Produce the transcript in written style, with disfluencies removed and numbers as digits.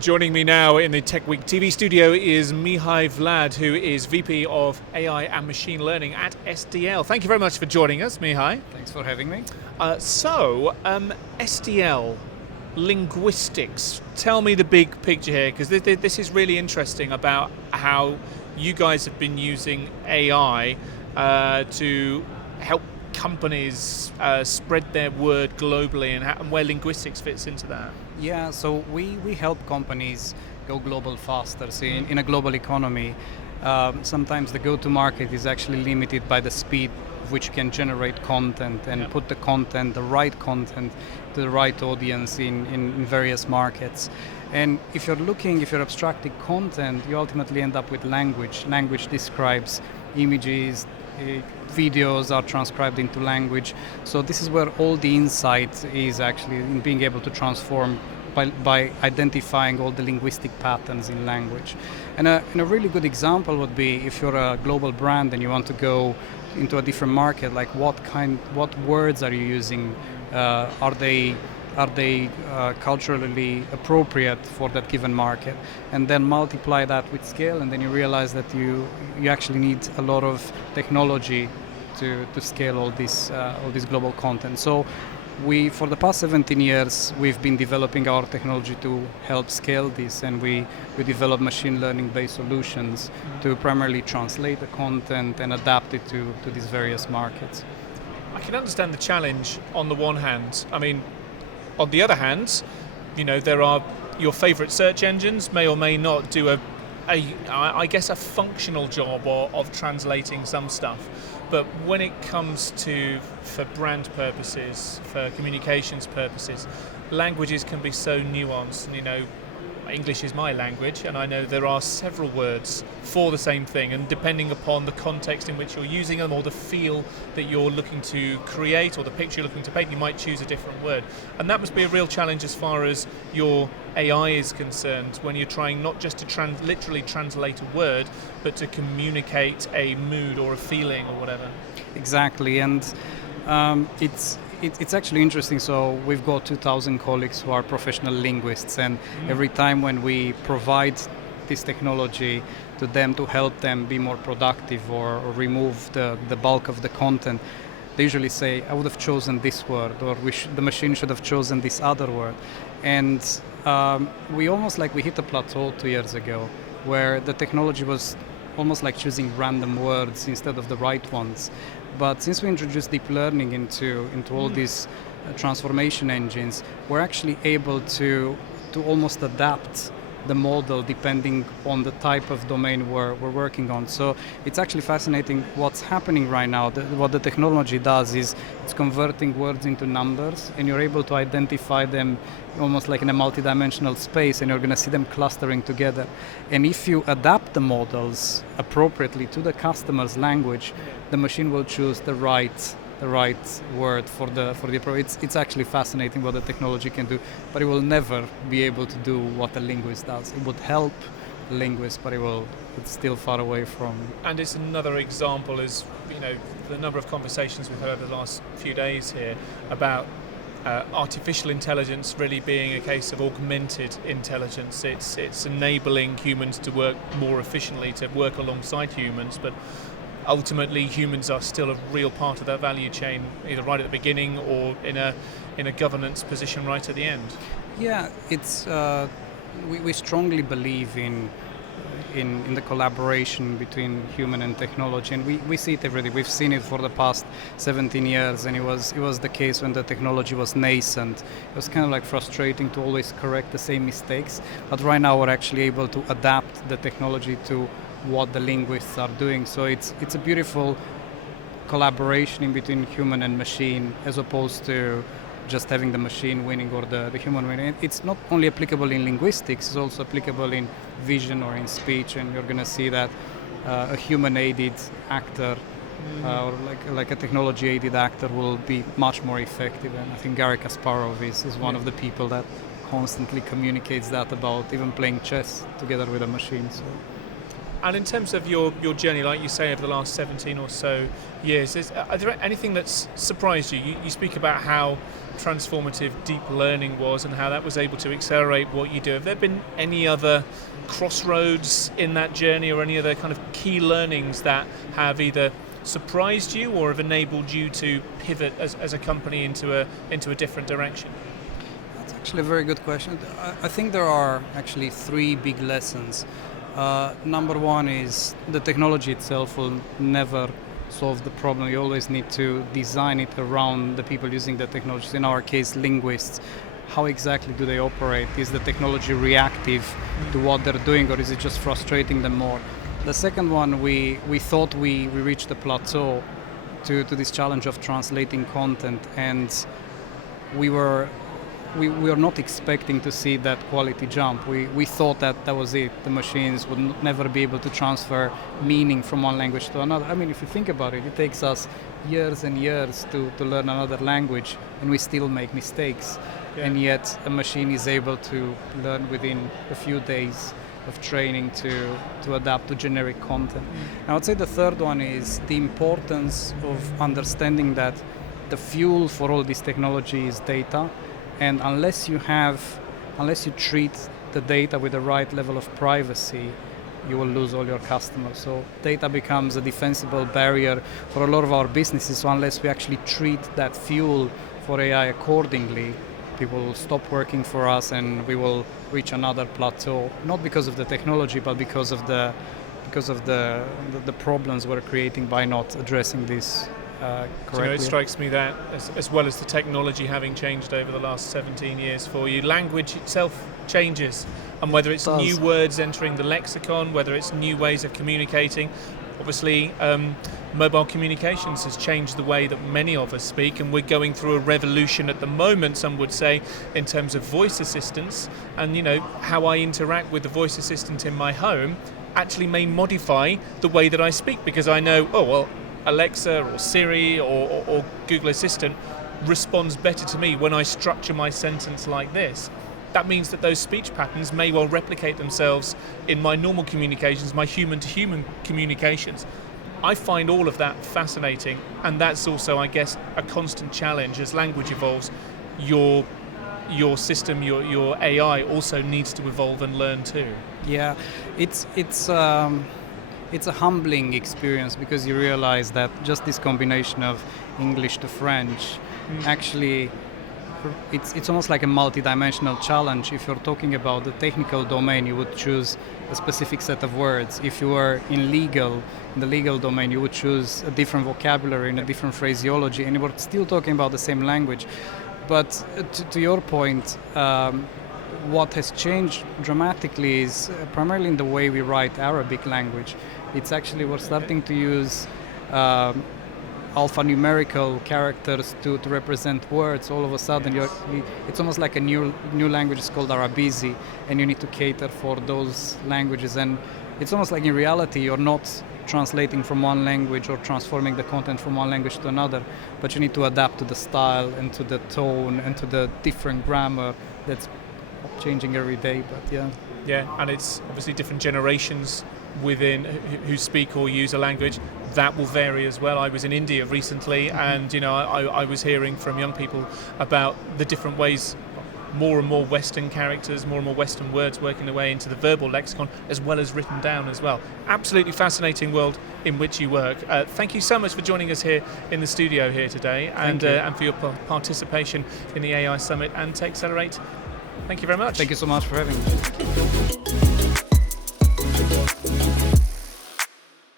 Joining me now in the Tech Week TV studio is Mihai Vlad, who is VP of AI and Machine Learning at SDL. Thank you very much for joining us, Mihai. Thanks for having me. SDL, linguistics. Tell me the big picture here, because this is really interesting about how you guys have been using AI to help companies spread their word globally, and where linguistics fits into that. Yeah, so we help companies go global faster. So in a global economy, sometimes the go-to-market is actually limited by the speed of which you can generate content and put the right content to the right audience in various markets. And if you're abstracting content, you ultimately end up with language. Language describes images, videos are transcribed into language. So this is where all the insight is actually in being able to transform by identifying all the linguistic patterns in language. And a really good example would be if you're a global brand and you want to go into a different market, like what words are you using? Are they culturally appropriate for that given market, and then multiply that with scale, and then you realize that you actually need a lot of technology to scale all this global content. So for the past 17 years we've been developing our technology to help scale this, and we develop machine learning based solutions to primarily translate the content and adapt it to these various markets. I can understand the challenge on the one hand. I mean, on the other hand, there are your favorite search engines may or may not do I guess a functional job of translating some stuff. But when it comes for brand purposes, for communications purposes, languages can be so nuanced. And, English is my language, and I know there are several words for the same thing, and depending upon the context in which you're using them, or the feel that you're looking to create, or the picture you're looking to paint, you might choose a different word. And that must be a real challenge as far as your AI is concerned, when you're trying not just to literally translate a word, but to communicate a mood or a feeling or whatever. Exactly, and it's actually interesting. So we've got 2,000 colleagues who are professional linguists, and every time when we provide this technology to them to help them be more productive or remove the bulk of the content, they usually say, I would have chosen this word, or the machine should have chosen this other word. And we hit a plateau 2 years ago where the technology was almost like choosing random words instead of the right ones. But since we introduced deep learning into all these transformation engines, we're actually able to almost adapt the model depending on the type of domain we're working on. So it's actually fascinating what's happening right now. What the technology does is it's converting words into numbers, and you're able to identify them almost like in a multidimensional space, and you're going to see them clustering together. And if you adapt the models appropriately to the customer's language, the machine will choose the right word for the approach. It's actually fascinating what the technology can do, but it will never be able to do what a linguist does. It would help linguists, but it's still far away from. And it's another example, is the number of conversations we've had over the last few days here about artificial intelligence really being a case of augmented intelligence. It's enabling humans to work more efficiently, to work alongside humans, but ultimately humans are still a real part of that value chain, either right at the beginning or in a governance position right at the end. Yeah, it's we strongly believe in the collaboration between human and technology, and we see it every day. We've seen it for the past 17 years, and it was the case when the technology was nascent. It was kind of like frustrating to always correct the same mistakes, but right now we're actually able to adapt the technology to what the linguists are doing. So it's a beautiful collaboration in between human and machine, as opposed to just having the machine winning or the human winning. It's not only applicable in linguistics, it's also applicable in vision or in speech, and you're going to see that a human-aided actor or like a technology-aided actor will be much more effective. And I think Gary Kasparov is one of the people that constantly communicates that about even playing chess together with a machine. So And in terms of your journey, like you say, over the last 17 or so years, are there anything that's surprised you? You speak about how transformative deep learning was and how that was able to accelerate what you do. Have there been any other crossroads in that journey, or any other kind of key learnings that have either surprised you or have enabled you to pivot as a company into a different direction? That's actually a very good question. I think there are actually three big lessons. Number one is the technology itself will never solve the problem. You always need to design it around the people using the technology. In our case, linguists. How exactly do they operate? Is the technology reactive to what they're doing, or is it just frustrating them more? The second one, we thought we reached a plateau to this challenge of translating content, and we were not expecting to see that quality jump. We thought that was it. The machines would never be able to transfer meaning from one language to another. I mean, if you think about it, it takes us years and years to learn another language, and we still make mistakes. Yeah. And yet a machine is able to learn within a few days of training to adapt to generic content. And I would say the third one is the importance of understanding that the fuel for all this technology is data. And unless you treat the data with the right level of privacy, you will lose all your customers. So data becomes a defensible barrier for a lot of our businesses. So unless we actually treat that fuel for AI accordingly, people will stop working for us and we will reach another plateau. Not because of the technology, but because of the problems we're creating by not addressing this. So it strikes me that as well as the technology having changed over the last 17 years for you, language itself changes, and whether it's new words entering the lexicon, whether it's new ways of communicating. Obviously, mobile communications has changed the way that many of us speak, and we're going through a revolution at the moment, some would say, in terms of voice assistants. And how I interact with the voice assistant in my home actually may modify the way that I speak, because I know, Alexa or Siri or Google Assistant responds better to me when I structure my sentence like this. That means that those speech patterns may well replicate themselves in my normal communications, my human-to-human communications. I find all of that fascinating, and that's also, I guess, a constant challenge as language evolves. Your system, your AI also needs to evolve and learn too. Yeah, it's a humbling experience, because you realize that just this combination of English to French, actually, it's almost like a multi-dimensional challenge. If you're talking about the technical domain, you would choose a specific set of words. If you were in the legal domain, you would choose a different vocabulary and a different phraseology, and we're still talking about the same language. But to your point, what has changed dramatically is primarily in the way we write Arabic language. It's actually, we're starting to use alphanumerical characters to represent words. All of a sudden, it's almost like a new language. It's called Arabizi, and you need to cater for those languages. And it's almost like in reality, you're not translating from one language or transforming the content from one language to another, but you need to adapt to the style and to the tone and to the different grammar that's changing every day. But and it's obviously different generations within who speak or use a language. That will vary as well. I was in India recently, and I was hearing from young people about the different ways more and more Western characters, more and more Western words working their way into the verbal lexicon, as well as written down as well. Absolutely fascinating world in which you work. Thank you so much for joining us here in the studio here today, and for your participation in the AI Summit and to Accelerate. Thank you very much. Thank you so much for having me.